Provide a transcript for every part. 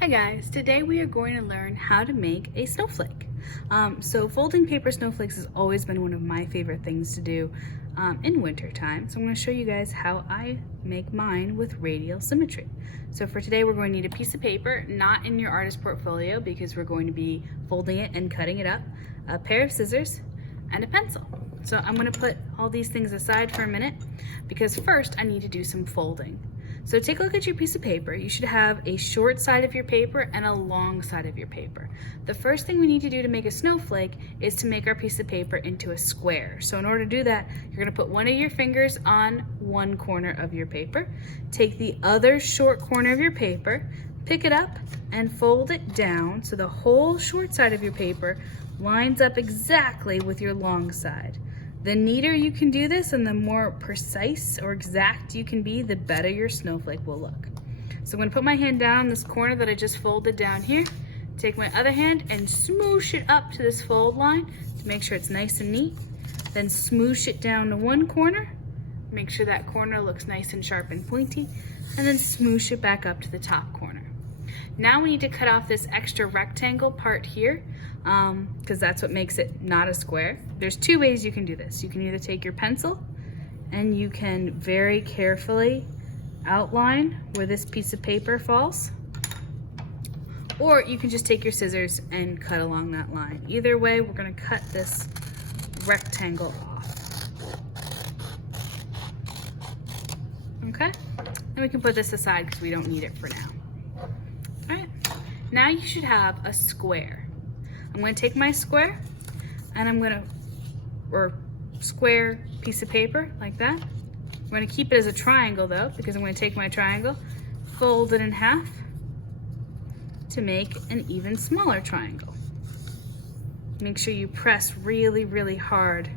Hi guys, today we are going to learn how to make a snowflake. So folding paper snowflakes has always been one of my favorite things to do in winter time. So I'm going to show you guys how I make mine with Radial Symmetry. So for today we're going to need a piece of paper, not in your artist portfolio because we're going to be folding it and cutting it up, a pair of scissors, and a pencil. So I'm going to put all these things aside for a minute because first I need to do some folding. So take a look at your piece of paper. You should have a short side of your paper and a long side of your paper. The first thing we need to do to make a snowflake is to make our piece of paper into a square. So in order to do that, you're going to put one of your fingers on one corner of your paper, take the other short corner of your paper, pick it up and fold it down so the whole short side of your paper lines up exactly with your long side. The neater you can do this and the more precise or exact you can be, the better your snowflake will look. So I'm going to put my hand down on this corner that I just folded down here, take my other hand and smoosh it up to this fold line to make sure it's nice and neat. Then smoosh it down to one corner, make sure that corner looks nice and sharp and pointy, and then smoosh it back up to the top corner. Now we need to cut off this extra rectangle part here because that's what makes it not a square. There's two ways you can do this. You can either take your pencil and you can very carefully outline where this piece of paper falls, or you can just take your scissors and cut along that line. Either way, we're going to cut this rectangle off. Okay? And we can put this aside because we don't need it for now. Alright, now you should have a square. I'm going to take my square and I'm going to, or square piece of paper like that. I'm going to keep it as a triangle though, because I'm going to take my triangle, fold it in half to make an even smaller triangle. Make sure you press really, really hard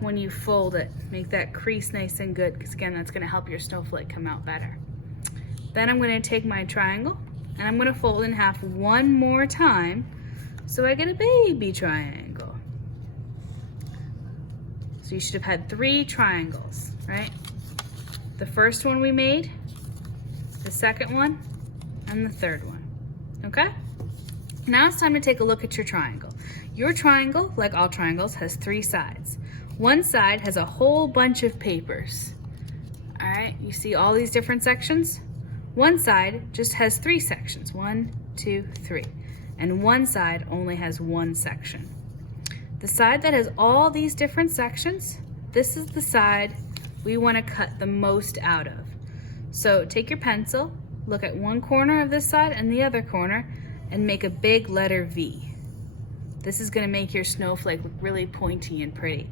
when you fold it. Make that crease nice and good because again, that's going to help your snowflake come out better. Then I'm going to take my triangle and I'm going to fold in half one more time so I get a baby triangle. So you should have had 3 triangles, right? The first one we made, the second one, and the third one, okay? Now it's time to take a look at your triangle. Your triangle, like all triangles, has 3 sides. One side has a whole bunch of papers. All right, you see all these different sections? One side just has 3 sections, 1, 2, 3, and one side only has 1 section. The side that has all these different sections, this is the side we want to cut the most out of. So take your pencil, look at one corner of this side and the other corner, and make a big letter V. This is going to make your snowflake look really pointy and pretty.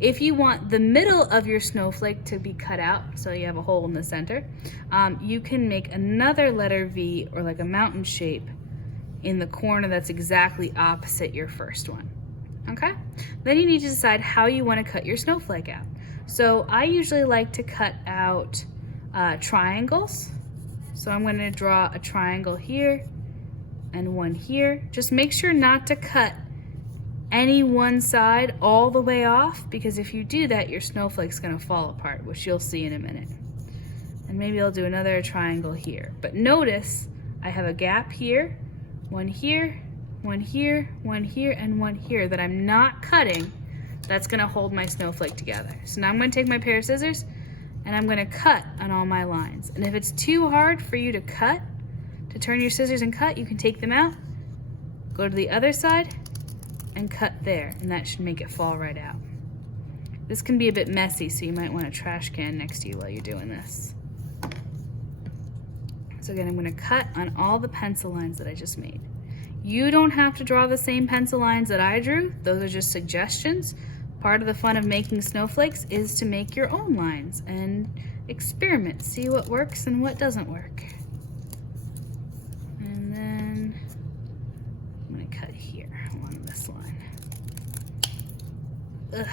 If you want the middle of your snowflake to be cut out, so you have a hole in the center, you can make another letter V or like a mountain shape in the corner that's exactly opposite your first one. Okay? Then you need to decide how you want to cut your snowflake out. So I usually like to cut out triangles. So I'm going to draw a triangle here and one here. Just make sure not to cut any one side all the way off, because if you do that, your snowflake's gonna fall apart, which you'll see in a minute. And maybe I'll do another triangle here. But notice I have a gap here, one here, one here, one here, and one here that I'm not cutting. That's gonna hold my snowflake together. So now I'm gonna take my pair of scissors and I'm gonna cut on all my lines. And if it's too hard for you to cut, to turn your scissors and cut, you can take them out, go to the other side, and cut there, and that should make it fall right out. This can be a bit messy, so you might want a trash can next to you while you're doing this. So again, I'm going to cut on all the pencil lines that I just made. You don't have to draw the same pencil lines that I drew. Those are just suggestions. Part of the fun of making snowflakes is to make your own lines and experiment, see what works and what doesn't work. And then I'm going to cut here along this line. Ugh.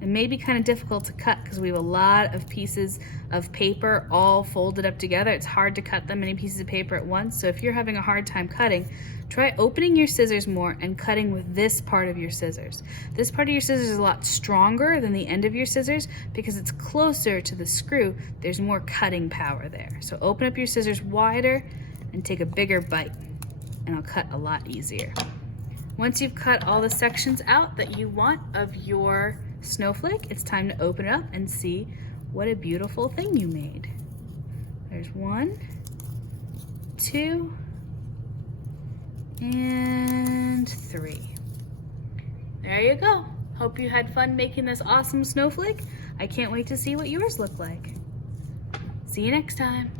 It may be kind of difficult to cut because we have a lot of pieces of paper all folded up together. It's hard to cut that many pieces of paper at once. So if you're having a hard time cutting, try opening your scissors more and cutting with this part of your scissors. This part of your scissors is a lot stronger than the end of your scissors because it's closer to the screw. There's more cutting power there. So open up your scissors wider and take a bigger bite, and I'll cut a lot easier. Once you've cut all the sections out that you want of your snowflake, it's time to open it up and see what a beautiful thing you made. There's 1, 2, and 3. There you go. Hope you had fun making this awesome snowflake. I can't wait to see what yours look like. See you next time.